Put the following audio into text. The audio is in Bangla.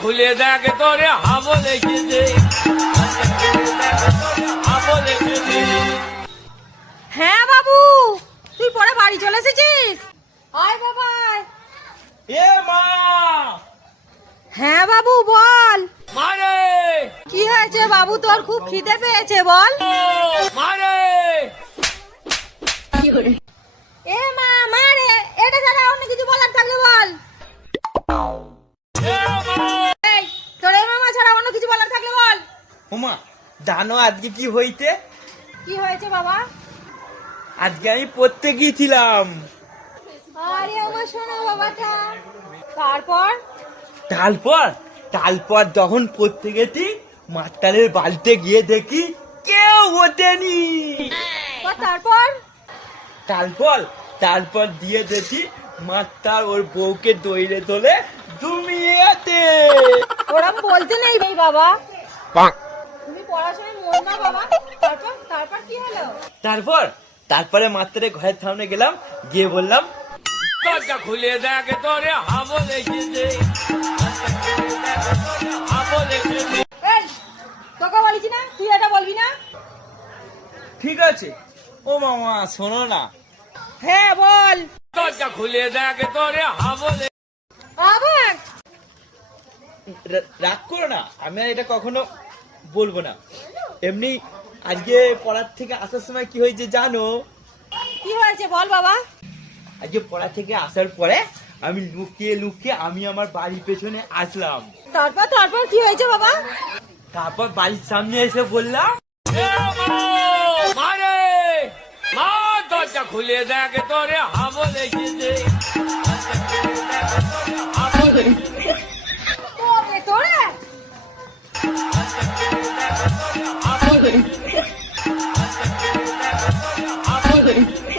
খুলে দেখ তোরে হাবো লেগে দে। হ্যাঁ বাবু, তুই পরে বাড়ি চলে এসেছিস? আয় বাবা। এ মা হ্যাঁ বাবু বল, মারে কি হয়েছে বাবু? তোর খুব খিদে পেয়েছে, বল। মারে এ মা, মারে, এটা ছাড়া অন্য কিছু বলার থাকলে বল। এই, তোর এই মামা ছাড়া অন্য কিছু বলার থাকলে বল। ওমা, জানো আজকে কি হইতে? কি হয়েছে বাবা? আজকে আমি পড়তে গিয়েছিলাম। আরে আমার শোনো বাবাটা। তারপর? তারপর যখন পড়তে গেছি, মাস্টারের বাড়িতে গিয়ে দেখি কেউ ওঠেনি। তারপর দিয়ে দেখি মাস্টার ওর বউকে দইরে তোলে ঘুমিয়েছে। ওরম বলতে নেই ভাই বাবা, তুমি পড়াশোনায় মন না বাবা। তারপর কি হলো? তারপরে মাস্টারের ঘরের সামনে গেলাম, গিয়ে বললাম, দরজা খুলে দেখ তোরে হাবো লেগে দে। হাবো লেগে দে। এই, তোকে বলেছি না তুই এটা বলবি না? ঠিক আছে। ও মামা শোনো না। হ্যাঁ বল। দরজা খুলে দেখ তোরে হাবো লেগে। আবার? রাগ করো না, আমি আর এটা কখনো বলবো না। এমনি আজকে পড়ার থেকে আসার সময় কি হয়েছে জানো? কি হয়েছে বল বাবা। আজকে পড়া থেকে আসার পরে আমি লুকিয়ে আমি আমার বাড়ির পেছনে আসলাম। তারপর কি হয়েছে বাবা? তারপর বাড়ির সামনে এসে বললাম, এ মা, মারে মা, দরজা খুলে দেখ তোরে হাবো লেগে দে। হাবো লেগে দে। তোরে তোরে হাবো লেগে দে। হাবো লেগে দে।